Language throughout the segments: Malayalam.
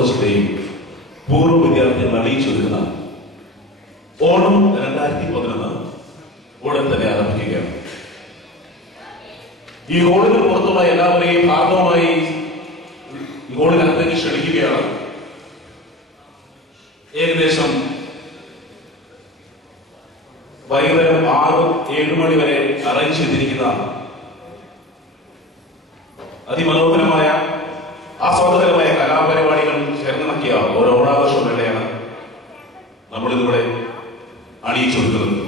കോളേജിലെയും പൂർവ്വ വിദ്യാർത്ഥികൾ അറിയിച്ചൊരുക്കുന്ന ഓണം 2011 ഉടൻ തന്നെ ആരംഭിക്കുകയാണ്. ഈ ഹോളിന് പുറത്തുള്ള എല്ലാവരെയും ഭാഗമായി ഈ ഹോളിനകത്തേക്ക് ക്ഷണിക്കുകയാണ്. ഏകദേശം വൈകുന്നേരം 6-7 മണി വരെ അറേഞ്ച് ചെയ്തിരിക്കുന്ന അതിമനോഹരമായ ആസ്വാദകരമായ കലാപരിപാടികൾ ചേർന്നിണക്കിയ ഒരു ഓണാഘോഷ വേളയാണ് നമ്മളിതിലൂടെ അണിയിച്ചൊരുക്കുന്നത്.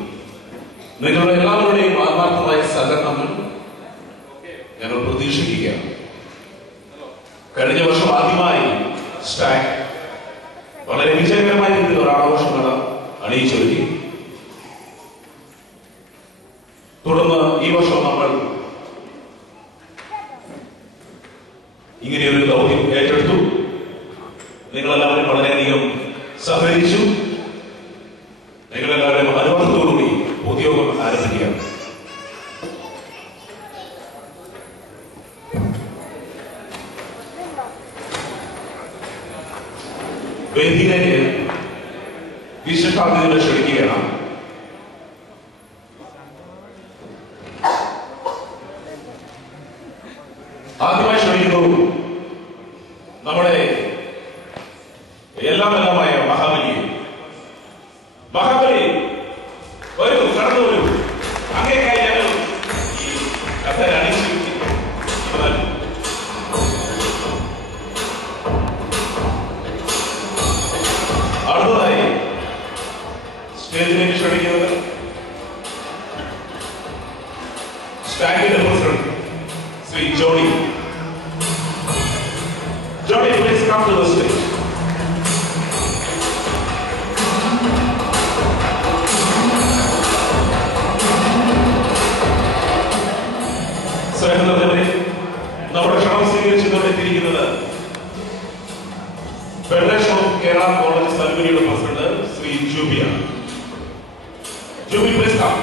നിങ്ങളുടെ എല്ലാവരുടെയും ആത്മാർത്ഥമായ സഹകരണങ്ങൾ ഞങ്ങൾ പ്രതീക്ഷിക്കുകയാണ്. കഴിഞ്ഞ വർഷം ആദ്യമായി സ്റ്റാഗ് വളരെ വിജയകരമായ രീതിയിൽ ഒരു ആഘോഷമാണ് അണിയിച്ചൊരുക്കി. തുടർന്ന് ഈ വർഷം നമ്മൾ ഇങ്ങനെയൊരു ദൗത്യം ഏറ്റെടുത്തു. നിങ്ങളെല്ലാവരും വളരെയധികം സഹകരിച്ചു. നിങ്ങളെല്ലാവരും അനുവാദത്തോടുകൂടി പൊതുയോഗം ആരംഭിക്കുകയാണ്. വേദിയിലേക്ക് വിശിഷ്ടാതിഥികളെ ക്ഷണിക്കുകയാണ്. ആദ്യമായി ക്ഷണിക്കുന്നു നമ്മുടെ എല്ലാമെല്ലാമായ മഹാബലി. മഹാബലി വരൂ, കടന്നു വരൂ. അങ്ങേക്കായി ഞങ്ങൾ ഈ കഥ അണിച്ചു. അടുത്തതായി സ്റ്റേജിലേക്ക് ക്ഷണിക്കുന്നത് സ്റ്റാഗിന്റെ president Shri Johnny. Johnny, please come to the stage. സഹോദരങ്ങളെ, നമ്മുടെ ക്ഷണം സ്വീകരിച്ചുകൊണ്ട് എത്തിയിരിക്കുന്നത് ഫെഡറേഷൻ ഓഫ് കേരള കോളേജ് അലുമിനിയുടെ പ്രസിഡന്റ് ശ്രീ ജൂബിയാണ്. Jubi, please come.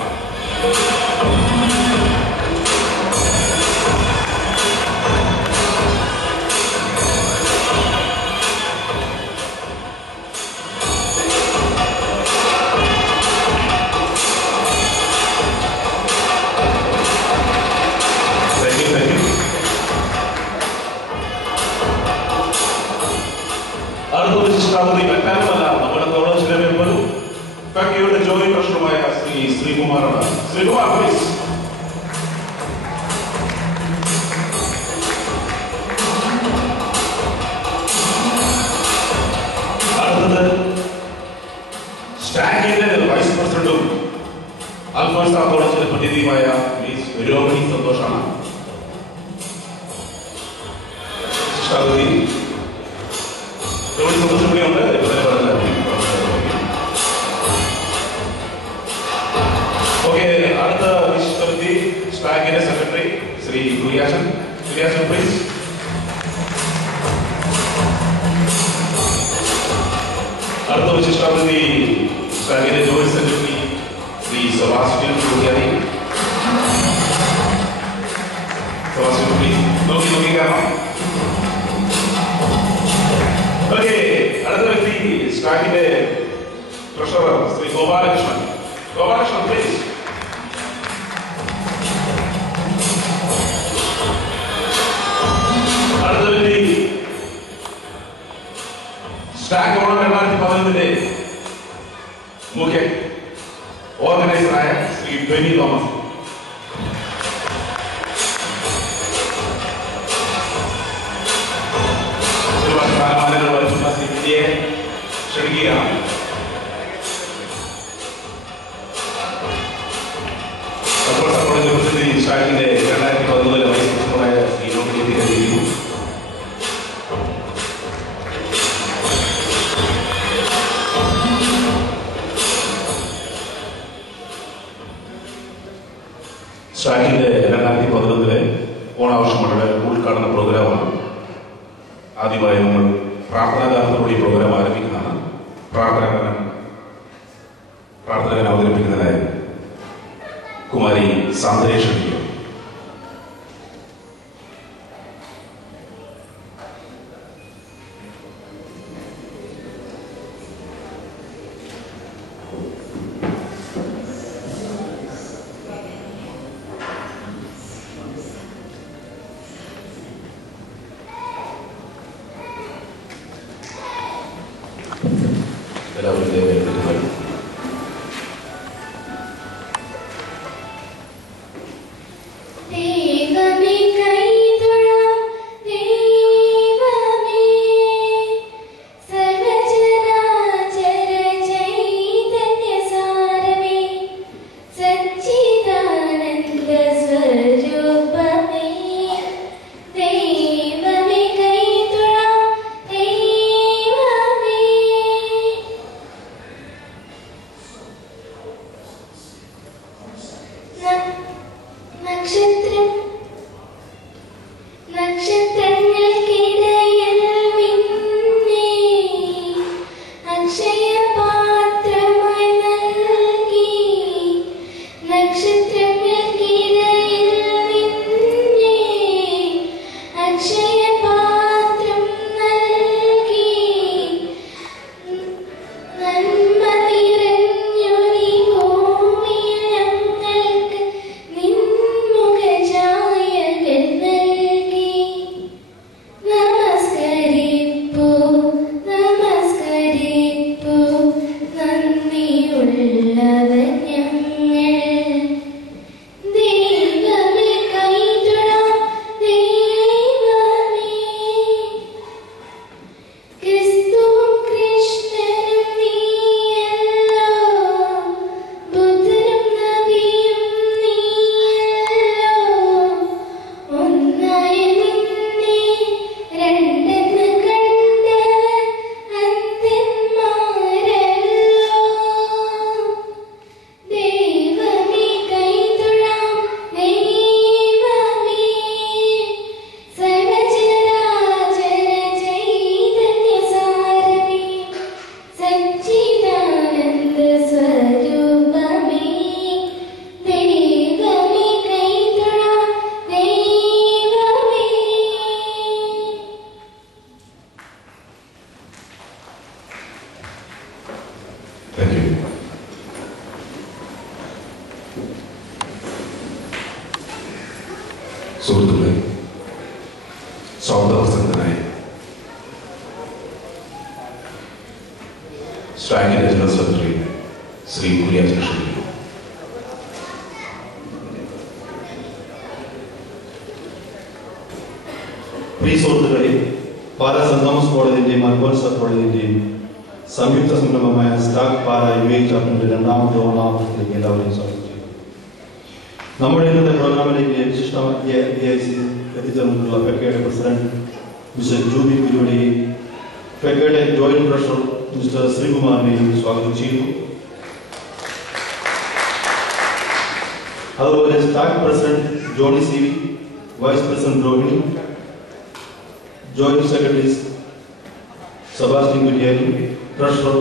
നമ്മുടെ കോളേജിലെ മെമ്പറും ഫാക്കൽറ്റിയുടെ ജോയിന്റ് ട്രഷററുമായ ശ്രീകുമാറാണ്. ശ്രീകുമാർ, പ്ലീസ്. അടുത്തത് സ്റ്റാഗിന്റെ വൈസ് പ്രസിഡന്റും അൽഫോൻസ കോളേജിലെ പ്രതിനിധിയുമായ മിസ് രോഹിണി സന്തോഷാണ്. അടുത്ത വിശിഷ്ടവ്യക്തി സ്റ്റാഗിന്റെ സെക്രട്ടറി ശ്രീ ഗുരിയാശൻ. ഗുരിയാശൻ, പ്ലീസ്. അടുത്ത വിശിഷ്ടാതിഥി സ്റ്റാഗിന്റെ joint secretary Shri Sebastian Guriyani. Sebastian, please. നോക്കി കാണാം. ഓക്കെ, അടുത്ത വ്യക്തി സ്റ്റാഗിന്റെ ട്രഷറർ ശ്രീ ഗോപാലകൃഷ്ണൻ. ഗോപാലകൃഷ്ണൻ, പ്ലീസ്. അടുത്ത വ്യക്തി സ്റ്റാഗ് ഓണം 2011 മുഖ്യ ഓർഗനൈസറായ ശ്രീ ബെനി തോമസ്. ക്ഷണിക്കുകയാണ്. കോളേജിലെ പ്രസിഡന്റ് സ്റ്റാഗിന്റെ 2011 വൈസ് പ്രസിഡന്റായ ശ്രീ രോഹിണി എത്തിയിരിക്കുന്നു. സ്റ്റാഗിന്റെ 2011 ഓണാഘോഷങ്ങളുടെ ഉദ്ഘാടന പ്രോഗ്രാമാണ്. ആദ്യമായി നമ്മൾ പ്രാർത്ഥനാഗാനത്തോടെ ഈ പ്രോഗ്രാം ആരംഭിക്കുന്നതാണ്. പ്രാർത്ഥന അവതരിപ്പിക്കുന്നതിനായി കുമാരി സാന്ദ്രയെ ക്ഷണിക്കുക. എല്ലാവരും ദയവായി സുഹൃത്തുക്കളെ, സ്വാഗതപ്രസംഗത്തിനായി സ്ട്രാങ്കിന്റെ ജനറൽ സെക്രട്ടറി ശ്രീ കുര്യാസ് ക്ഷണിക്കുന്നു. പ്രിയ സുഹൃത്തുക്കളെ, പാലാ സെന്റ് തോമസ് കോളേജിന്റെയും അൽഫോൻസ കോളേജിന്റെയും സംയുക്ത സംരംഭമായ സ്റ്റാക്ക് പാലാ UAE ചാപ്റ്ററിന്റെ രണ്ടാമത്തെ ഓണാഘോഷത്തിലേക്ക് എല്ലാവരെയും സ്വാഗതം ചെയ്യുന്നു. നമ്മുടെ ഇന്നത്തെ പ്രോഗ്രാമിലേക്ക് എത്തിച്ചേർന്നിട്ടുള്ള ഫെക്കയുടെ പ്രസിഡന്റ് മിസ്റ്റർ ജൂബി കുരുവിനെയും ഫെക്കയുടെ ജോയിന്റ് ട്രഷറർ മിസ്റ്റർ ശ്രീകുമാറിനെയും സ്വാഗതം ചെയ്യുന്നു. അതുപോലെ stack president Johnny C V, vice president Rohini, joint secretaries Sebastian Kuriani, treasurer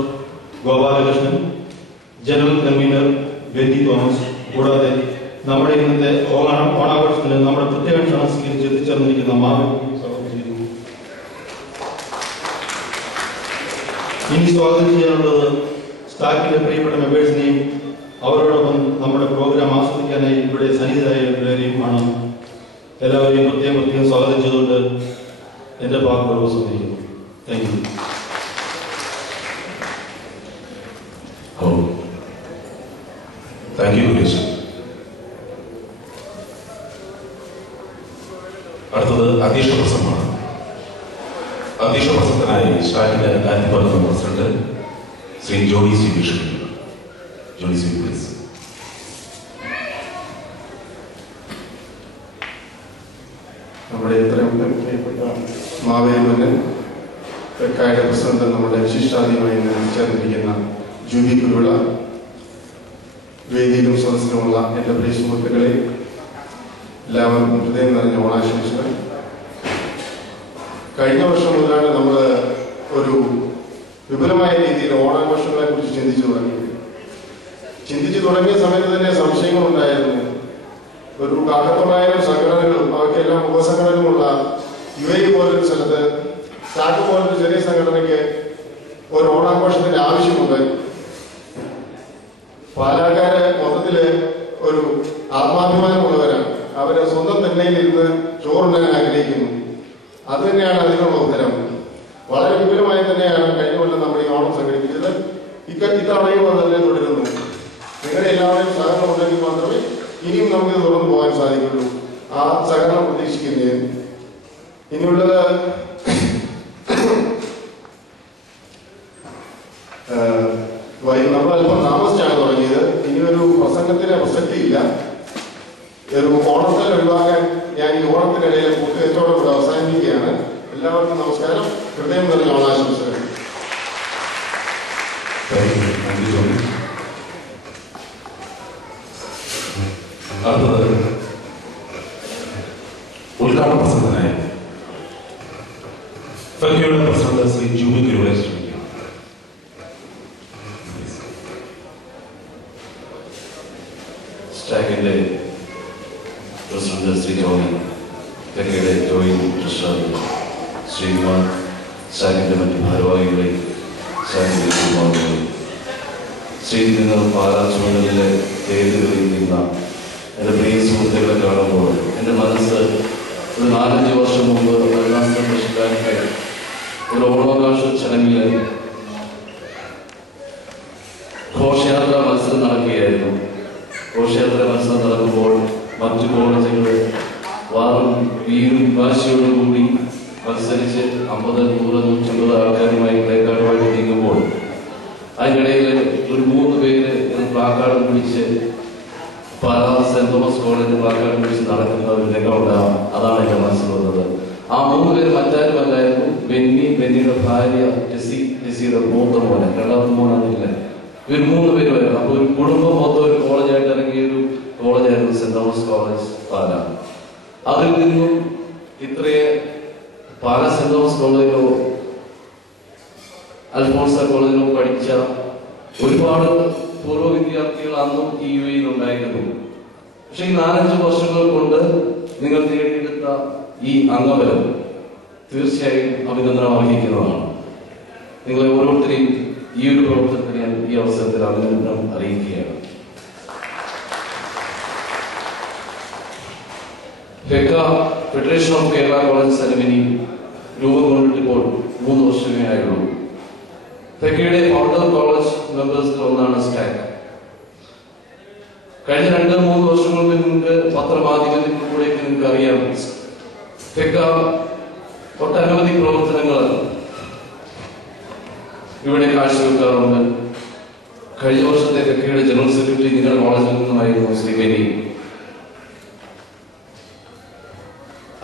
Gopalakrishnan, general convener Benny Thomas, കൂടാതെ നമ്മുടെ ഇന്നത്തെ ഓണാഘോഷത്തിന് നമ്മുടെ പ്രത്യേക ക്ഷണം സ്വീകരിച്ച് എത്തിച്ചേർന്നിരിക്കുന്ന മാവിനെയും സ്വാഗതം ചെയ്യുന്നു. ഇനി സ്വാഗതം ചെയ്യാനുള്ളത് സ്റ്റാക്കിന്റെ പ്രിയപ്പെട്ട മെമ്പേഴ്സിനെയും അവരോടൊപ്പം നമ്മുടെ പ്രോഗ്രാം ആസ്വദിക്കാനായി ഇവിടെ സന്നിഹിതരായവരെയും ആണ്. എല്ലാവരെയും പ്രത്യേകം സ്വാഗതം ചെയ്തുകൊണ്ട് എന്റെ വാക്കുകൾ ഉപസംഹരിക്കുന്നു. Thank you. Thank you Kuriyas. അടുത്തത് അധ്യക്ഷ പ്രസംഗമാണ്. അധ്യക്ഷ പ്രസംഗത്തിനായി സ്റ്റാക്കിന്റെ 2011 president Shri Johnny C V ക്ഷണിക്കുന്നു. Johnny C V please. നമ്മുടെ ഇത്രയും പ്രിയപ്പെട്ട മാവേലിമന്നൻ ഫെക്കായുടെ പ്രസിഡന്റ് നമ്മുടെ വിശിഷ്ടാതിഥിയുമായി ചേർന്നിരിക്കുന്ന ജൂബി കുരുവിള, വേദിയിലും സദസ്സിലുമുള്ള എൻ്റെ പ്രിയ സുഹൃത്തുക്കളെ, എല്ലാവരും ഹൃദയം നിറഞ്ഞ ഓണാശംസകൾ. കഴിഞ്ഞ വർഷം മുതലാണ് നമ്മൾ ഒരു വിപുലമായ രീതിയിൽ ഓണാഘോഷങ്ങളെ കുറിച്ച് ചിന്തിച്ചു തുടങ്ങിയ സമയത്ത് തന്നെ സംശയങ്ങളുണ്ടായിരുന്നു. ഒരു 1,000 സംഘടനകളും അവയ്ക്കെല്ലാം ഉപസംഘടനകളുള്ള UAE പോലൊരു സ്ഥലത്ത് സ്റ്റാക്ക് പോലൊരു ചെറിയ സംഘടനയ്ക്ക് ഒരു ഓണാഘോഷത്തിന്റെ ആവശ്യമുണ്ട്. പാലക്കാര് മൊത്തത്തില് ഒരു ആത്മാഭിമാനമുള്ളവരാണ്. അവരെ സ്വന്തം തെന്നയിലിരുന്ന് ചോറുണ്ണാൻ ആഗ്രഹിക്കുന്നു. അത് തന്നെയാണ് അതിനുള്ള ഉത്തരം. വളരെ വിപുലമായി തന്നെയാണ് കഴിഞ്ഞ കൊല്ലം നമ്മൾ ഈ ഓണം സംഘടിപ്പിച്ചത്. ഇത്തവണയും അത് തന്നെ തുടരുന്നു. നിങ്ങളുടെ എല്ലാവരുടെയും സഹകരണം ഉണ്ടെങ്കിൽ മാത്രമേ ഇനിയും നമുക്ക് തുടർന്ന് പോകാൻ സാധിക്കുള്ളൂ. ആ സഹകരണം പ്രതീക്ഷിക്കുന്നതിന് ഇനിയുള്ളത് നമ്മളല്പം താമസിച്ചാണ് തുടങ്ങിയത്. ഇനിയൊരു പ്രസംഗത്തിന് പ്രസക്തിയില്ല. ഒരു ഓണത്തിൽ ഒഴിവാക്കാൻ ഞാൻ ഈ ഓണത്തിനിടയിലെ കൂട്ടുകച്ചവടം കൂടെ അവസാനിപ്പിക്കുകയാണ്. എല്ലാവർക്കും നമസ്കാരം. ഹൃദയം നിറഞ്ഞ ഓണാശംസകൾ. അടുത്തത് ഉദ്ഘാടന പ്രസംഗത്തിനായി ഫെക്കയുടെ പ്രസിഡന്റ് ശ്രീ ജൂബി ഗുരുവിനെ ശ്രമിക്കും. സ്റ്റാക്കിന്റെ പ്രസിഡന്റ് ശ്രീ ജോണി, ഫെക്കയുടെ ജോയിന്റ് ട്രഷറർ ശ്രീകുമാർ, സ്റ്റാക്കിന്റെ മറ്റ് ഭാരവാഹികളെ, സ്റ്റാക്കിന്റെ കുമാറുകളെ, ശ്രീനിധി പാലാ ചുമതലയിലെ തേരുകളിൽ നിന്ന എൻ്റെ പ്രിയ സുഹൃത്തുക്കളെ കാണുമ്പോൾ എൻ്റെ മനസ്സ് ഒരു 4-5 വർഷം മുമ്പ് ഭരണാസ്ഥ പ്രശ്നക്കാർക്ക് ഒരു ഓണാഘോഷ ചടങ്ങിൽ ഘോഷയാത്ര മത്സരം നടക്കുകയായിരുന്നു. ഘോഷയാത്ര മത്സരം നടക്കുമ്പോൾ മറ്റു കോളേജുകൾ വാറും വീരും വാശിയോടും കൂടി മത്സരിച്ച് 50, 100, 150 ആൾക്കാരുമായി പ്ലേക്കാർഡുമായിട്ട് നീങ്ങുമ്പോൾ അതിനിടയിൽ ഒരു 3 പേര് പ്ലാക്കാർഡ് പിടിച്ച് പാലാ സെന്റ് തോമസ് കോളേജിൽ പ്ലാക്കാർഡ് പിടിച്ച് നടക്കുന്ന ഒരു രംഗമുണ്ടാകും. അതാണ് എൻ്റെ മനസ്സിൽ വന്നത്. ആ 3 പേര് മറ്റാരുമല്ലായിരുന്നു ബെന്നിയുടെ ഭാര്യ ടെസിയുടെ മൂത്ത മോനെ, രണ്ടാമത്തെ മോനാന്നില്ല. ഇവർ 3 പേരുമായിരുന്നു. അപ്പൊ ഒരു കുടുംബം മൊത്തം ഒരു കോളേജായിട്ട് ഇറങ്ങിയൊരു കോളേജായിരുന്നു സെന്റ് തോമസ് കോളേജ് പാലാ. അതിൽ നിന്നും ഇത്രയെ പാലാ സെന്റ് തോമസ് കോളേജിലോ അൽഫോൺസ കോളേജിലോ പഠിച്ച ഒരുപാട് പൂർവ്വ വിദ്യാർത്ഥികൾ അന്നും ഈ UAE ഉണ്ടായിരുന്നു. പക്ഷെ ഈ 4-5 വർഷങ്ങൾ കൊണ്ട് നിങ്ങൾ നേടിയെടുത്ത ഈ അംഗബലം തീർച്ചയായും അഭിനന്ദനം അർഹിക്കുന്നതാണ്. നിങ്ങളെ ഓരോരുത്തരെയും ഈ ഒരു പ്രവർത്തനത്തിന് ഞാൻ ഈ അവസരത്തിൽ അഭിനന്ദനം അറിയിക്കുകയാണ്. ഫെക്ക federation of Kerala college ceremony രൂപം കൊണ്ടിട്ടിപ്പോൾ 3 വർഷമേ ആയുള്ളൂ. ഫെക്കയുടെ ഫൗണ്ടർ കോളേജ് മെമ്പേഴ്സിൽ ഒന്നാണ് സ്റ്റാക്ക്. കഴിഞ്ഞ 2-3 വർഷങ്ങൾക്ക് മുൻപ് പത്രമാധ്യമങ്ങളിലൂടെയൊക്കെ നിങ്ങൾക്ക് അറിയാം, ഫെക്ക ഒട്ടനവധി പ്രവർത്തനങ്ങൾ ഇവിടെ കാഴ്ചവെക്കാറുണ്ട്. കഴിഞ്ഞ വർഷത്തെ ഫെക്കയുടെ ജനറൽ സെക്രട്ടറി നിങ്ങളുടെ കോളേജിൽ നിന്നുമായിരുന്നു ശ്രീ ബെനി.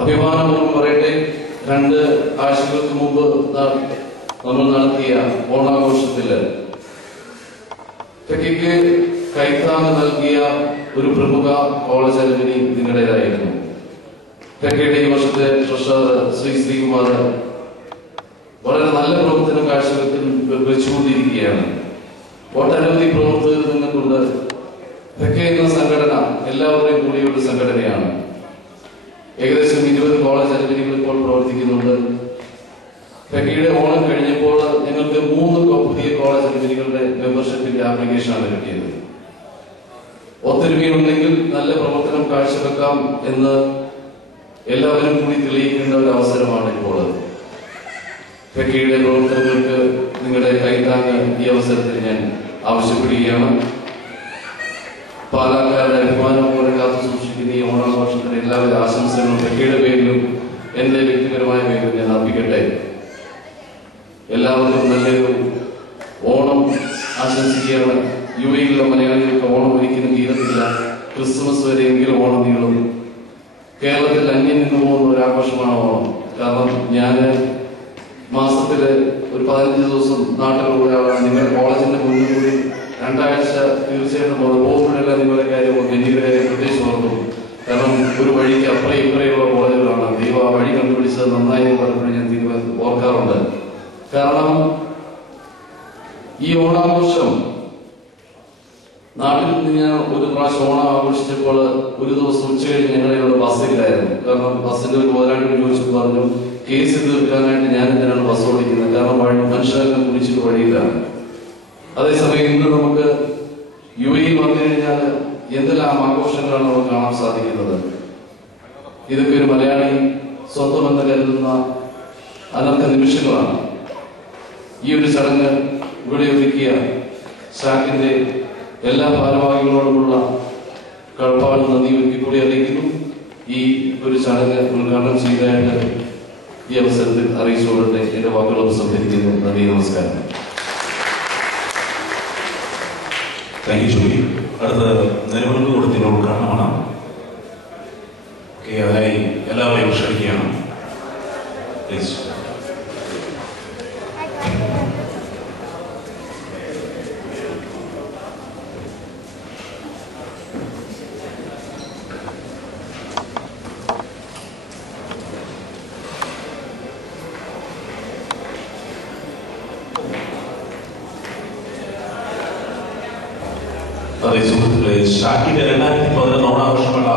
അഭിമാനപൂർവ്വം പറയട്ടെ, 2 ആഴ്ചകൾക്ക് മുമ്പ് നമ്മൾ നടത്തിയ ഓണാഘോഷത്തില് ഫെക്കയ്ക്ക് കൈത്താങ് നൽകിയ ഒരു പ്രമുഖ കോളേജ് അലുമിനി നിങ്ങളുടേതായിരുന്നു. ഫെക്കയുടെ ഈ വർഷത്തെ ട്രഷറർ ശ്രീ ശ്രീകുമാർ വളരെ നല്ല പ്രവർത്തനം കാഴ്ചവെച്ചുകൊണ്ടിരിക്കുകയാണ്. ഒട്ടനവധി പ്രവർത്തകർ നിങ്ങൾക്കുണ്ട്. ഫെക്ക എന്ന സംഘടന എല്ലാവരെയും കൂടിയുള്ള സംഘടനയാണ്. ഏകദേശം 20 കോളേജ് അലുമിനികൾ ഇപ്പോൾ പ്രവർത്തിക്കുന്നുണ്ട്. ഫെക്കയുടെ ഓണം കഴിഞ്ഞപ്പോൾ ഞങ്ങൾക്ക് 3 പുതിയ കോളേജ് അലുമിനികളുടെ മെമ്പർഷിപ്പിന്റെ ആപ്ലിക്കേഷനാണ് കിട്ടിയത്. ഒത്തൊരുമയുണ്ടെങ്കിൽ നല്ല പ്രവർത്തനം കാഴ്ചവെക്കാം എന്ന് എല്ലാവരും കൂടി തെളിയിക്കേണ്ട ഒരു അവസരമാണ് ഇപ്പോൾ. ഫെക്കയുടെ പ്രവർത്തനങ്ങൾക്ക് നിങ്ങളുടെ കൈത്താങ് ഈ അവസരത്തിൽ ഞാൻ ആവശ്യപ്പെടുകയാണ്. പാലക്കാരുടെ അഭിമാനം പോലെ കാത്തു സൂക്ഷിക്കുന്ന ഈ ഓണാഘോഷത്തിന് എല്ലാവിധ ആശംസകളും ഫെക്കയുടെ പേരിലും എന്റെ വ്യക്തിപരമായ പേരിലും ഞാൻ അർപ്പിക്കട്ടെ. എല്ലാവർക്കും നല്ലൊരു ഓണം ആശംസിക്കുകയാണ്. UAEയിലുള്ള മലയാളികൾക്ക് ഓണം ഒരിക്കലും തീരത്തില്ല. ക്രിസ്മസ് വരെയെങ്കിലും ഓണം നീളും. കേരളത്തിൽ അന്യം നിന്ന് പോകുന്ന ഒരു ആഘോഷമാണ് ഓണം. കാരണം ഞാൻ മാസത്തില് ഒരു 15 ദിവസം നാട്ടിലുള്ള ആളാണ്. നിങ്ങളുടെ കോളേജിന്റെ മുന്നിൽ കൂടി 2 ആഴ്ച തീർച്ചയായിട്ടും പോകുമ്പോഴെല്ലാം നിങ്ങളുടെ കാര്യം ബെന്നിയുടെ കാര്യം പ്രത്യേകിച്ച് ഓർത്തു. കാരണം ഒരു വഴിക്ക് അപ്പുറം ഇപ്പുറയുള്ള കോളേജുകളാണ്. ദൈവം ആ വഴി കണ്ടുപിടിച്ചത് നന്നായി പലപ്പോഴും ഞാൻ ഓർക്കാറുണ്ട്. കാരണം ഈ ഓണാഘോഷം നാട്ടിൽ നിന്ന് ഞാൻ ഒരു പ്രാവശ്യം ഓണം ആഘോഷിച്ചപ്പോൾ ഒരു ദിവസം ഉച്ച കഴിഞ്ഞ് ഞങ്ങളുടെ ബസ്സിലായിരുന്നു. കാരണം ബസ്സിന്റെ ഒരു മുതലാളിയോട് ചോദിച്ചു പറഞ്ഞു, കേസ് തീർക്കാനായിട്ട് ഞാൻ എന്തിനാണ് ബസ് ഓടിക്കുന്നത്? കാരണം മനുഷ്യരൊക്കെ കുടിച്ചിട്ട് വഴിയിലാണ്. അതേസമയം ഇന്ന് നമുക്ക് UAE വന്നു കഴിഞ്ഞാൽ എന്തെല്ലാം ആഘോഷങ്ങളാണ് നമുക്ക് കാണാൻ സാധിക്കുന്നത്. ഇതൊക്കെ ഒരു മലയാളി സ്വന്തമെന്ന് കരുതുന്ന അനർഘ നിമിഷങ്ങളാണ്. ഈ ഒരു ചടങ്ങ് ഇവിടെ ഒരുക്കിയ സ്റ്റാക്കിന്റെ എല്ലാ ഭാരവാഹികളോടുമുള്ള കടപ്പാട് നന്ദി കൂടി അറിയിക്കുന്നു. ഈ ഒരു ചടങ്ങ് ഉദ്ഘാടനം ചെയ്തതായിട്ട് ഈ അവസരത്തിൽ അറിയിച്ചുകൊള്ളട്ടെ. എന്റെ വാക്കുകൾ ഉപസംഹരിക്കുന്നു. നന്ദി, നമസ്കാരം. താങ്ക് യു ജോലി. അടുത്ത നിലവിൾക്ക് കൊടുത്തിൻ്റെ ഉദ്ഘാടനമാണ്. അതിനായി എല്ലാവരെയും ക്ഷണിക്കുകയാണ്. പ്ലീസ്. അതേ സുഹൃത്തുക്കളെ, സ്റ്റാക്കിന്റെ 2011 ഓണാഘോഷമേള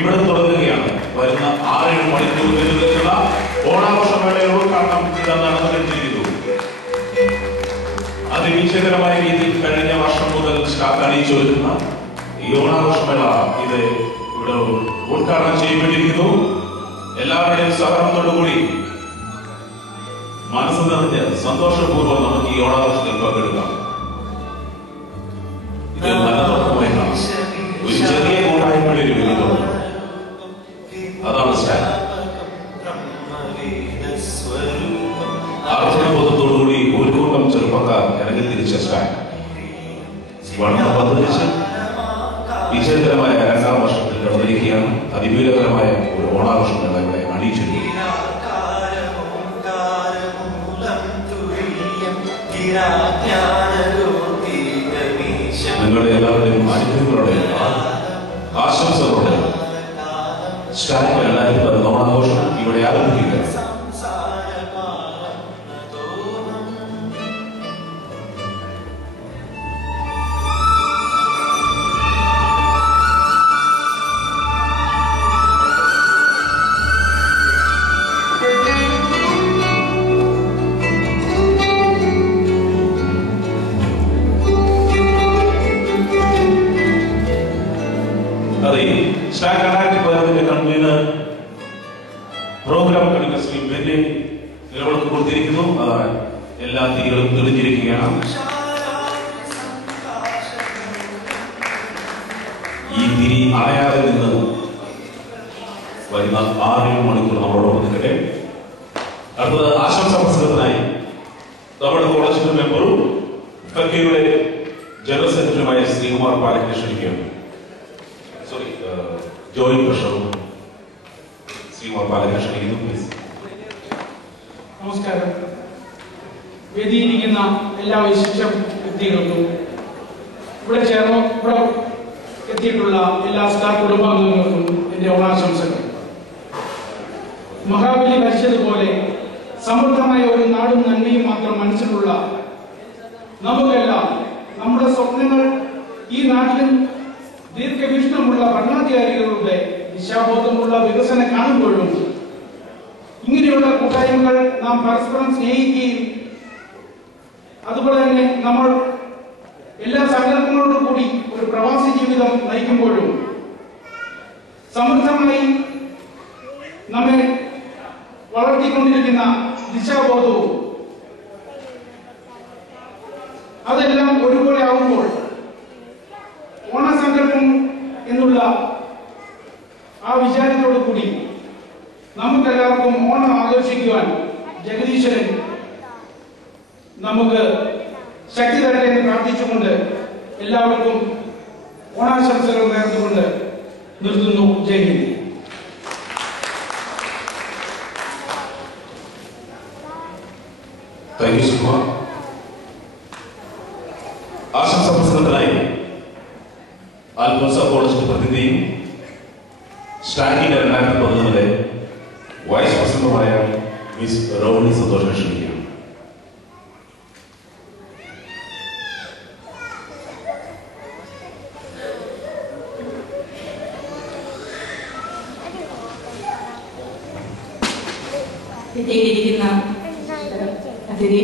ഇവിടെ തുടങ്ങുകയാണ്. വരുന്ന 6-7 മണിക്കൂർ നിലനിൽക്കുന്ന ഓണാഘോഷമേളയുടെ ഉദ്ഘാടനം ഇതാ നടന്നുകൊണ്ടിരിക്കുന്നു. അതിവിജയകരമായ രീതിയിൽ കഴിഞ്ഞ വർഷം മുതൽ സ്റ്റാക്ക് അണിയിച്ചൊരുക്കുന്ന ഈ ഓണാഘോഷമേള ഇത് ഇവിടെ ഉദ്ഘാടനം ചെയ്യപ്പെട്ടിരിക്കുന്നു. എല്ലാവരുടെയും സഹകരണത്തോടുകൂടി മനസ്സ് നിറഞ്ഞ് സന്തോഷപൂർവ്വം നമുക്ക് ഈ ഓണാഘോഷത്തിൽ പങ്കെടുക്കാം. ഇത് നല്ല തുടക്കമായി കാണാം. ഒരു ചെറിയ കൂട്ടായ്മയുടെ ഒരു വലിയ തുടക്കം. അതാണ് സ്റ്റാക്ക്. ആർജനബോധത്തോടുകൂടി ഒരു കൂട്ടം ചെറുപ്പക്കാർ ഇറങ്ങി തിരിച്ച സ്റ്റാക്ക് വളരെ പദ്ധതിച്ച് വിജയകരമായ 2ാം വർഷത്തിൽ കടന്നിരിക്കുകയാണ്. അതിഭീകരമായ ഒരു ഓണാഘോഷമേള ഇവിടെ അണിയിച്ചിരിക്കുന്നു. നിങ്ങളുടെ എല്ലാവരുടെയും അനുഗ്രഹങ്ങളോടെ ആശംസകളോടെ സ്റ്റാക്ക് 2011 ഓണാഘോഷം ഇവിടെ ആരംഭിക്കുക. Stack 2011 convener programme convener Shri Benny നിലവിളക്ക് കൊടുത്തിരിക്കുന്നു. അതാണ് എല്ലാ തീകളും തെളിഞ്ഞിരിക്കുകയാണ്. ഈ തിരി അണയാതെ നിന്ന് വരുന്ന 6-7 മണിക്കൂർ നമ്മളോടൊപ്പം നിൽക്കട്ടെ. അടുത്തത് ആശംസാ പ്രസംഗത്തിനായി നമ്മുടെ കോളേജിന്റെ മെമ്പറും ഫെക്കയുടെ ജനറൽ സെക്രട്ടറിയുമായ ശ്രീകുമാർ പാലക്കിനെ ക്ഷണിക്കുകയാണ്. ജോയിൻ പ്രഷറും ശ്രീകുമാർ പാലക്കിനെ ക്ഷണിക്കുന്നു. പ്ലീസ്. നമസ്കാരം. വേദിയിരിക്കുന്ന എല്ലാ വിശിഷ്ട വ്യക്തികൾക്കും ഇവിടെ എത്തിയിട്ടുള്ള എല്ലാ സ്റ്റാഫ് കുടുംബാംഗങ്ങൾക്കും എൻ്റെ ഓണാശംസകൾ. മഹാബലി ഭരിച്ചതുപോലെ സമൃദ്ധമായ ഒരു നാടും നന്മയും മാത്രം മനസ്സിലുള്ള നമുക്കെല്ലാം നമ്മുടെ സ്വപ്നങ്ങൾ ഈ നാട്ടിലും ദീർഘവീക്ഷണമുള്ള ഭരണാധികാരികളുടെ ദിശാബോധമുള്ള വികസനം കാണുമ്പോഴും ഇങ്ങനെയുള്ള കൂട്ടായ്മകൾ നാം പരസ്പരം സ്നേഹിക്കുകയും അതുപോലെ തന്നെ നമ്മൾ എല്ലാ സങ്കല്പങ്ങളോടും കൂടി ഒരു പ്രവാസി ജീവിതം നയിക്കുമ്പോഴും സമൃദ്ധമായി നമ്മെ വളർത്തിക്കൊണ്ടിരിക്കുന്ന ദിശാബോധവും അതെല്ലാം ഒരുപോലെ ആവുമ്പോൾ ഓണസങ്കല്പം എന്നുള്ള ആ വിചാരത്തോടു കൂടി നമുക്കെല്ലാവർക്കും ഓണം ആഘോഷിക്കുവാൻ ജഗദീശ്വരൻ നമുക്ക് ശക്തി തരട്ടെ എന്ന് പ്രാർത്ഥിച്ചുകൊണ്ട് എല്ലാവർക്കും ഓണാശംസകൾ നേർന്നുകൊണ്ട് നിർത്തുന്നു. ജയ് ഹിന്ദ്. Thank you Sukumar. ആശംസാ പ്രസംഗത്തിനായി ആൽഫോൻസ കോളേജിന്റെ പ്രതിനിധിയും സ്റ്റാക്കിന്റെ 2011 വൈസ് പ്രസിഡന്റുമായ മിസ് റോഹിണി സന്തോഷിനെ ക്ഷണിക്കുകയാണ്. എത്തിയിരിക്കുന്ന അതിഥി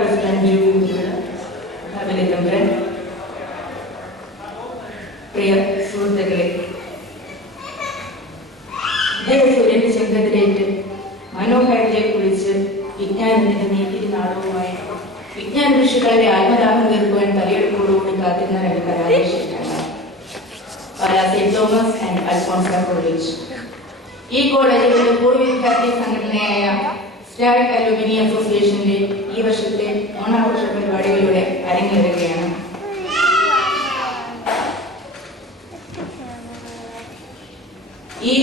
പ്രസിഡന്റ് അഭിനന്ദൻ, പ്രിയ സുഹൃത്തുക്കളെ, ജയസൂര്യന്റെ ചെങ്കതിരേറ്റ് മനോഹാരിതയെ കുറിച്ച് വിജ്ഞാനത്തിന്റെ നീതിരി നാടകവുമായി വിജ്ഞാന ഋഷികളുടെ തോമസ് ആൻഡ് അൽഫോൺസ കോളേജ്. ഈ കോളേജുകളുടെ പൂർവ്വ വിദ്യാർത്ഥി സംഘടനയായ സ്റ്റാഗ് അലുമിനി അസോസിയേഷന്റെ ഈ വർഷത്തെ ഓണാഘോഷ പരിപാടികളുടെ അരങ്ങേറുകയാണ്. ഈ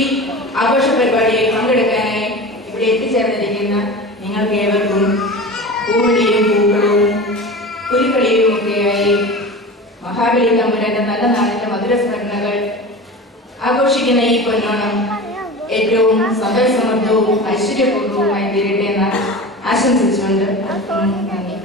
ആഘോഷ പരിപാടിയിൽ പങ്കെടുക്കാനായി ഇവിടെ എത്തിച്ചേർന്നിരിക്കുന്ന നിങ്ങൾക്ക് ഏവർക്കും പൂവിളിയും പൂക്കളവും പുലിക്കളിയും ഒക്കെയായി മഹാബലി തമ്പുരാന്റെ നല്ല നാടിന്റെ മധുര സ്മരണകൾ ആഘോഷിക്കുന്ന ഈ പൊന്നോണം ഏറ്റവും സമ്പൽസമൃദ്ധവും ഐശ്വര്യപൂർവ്വവുമായി തീരട്ടെ എന്ന് ആശംസിച്ചുകൊണ്ട് നന്ദി.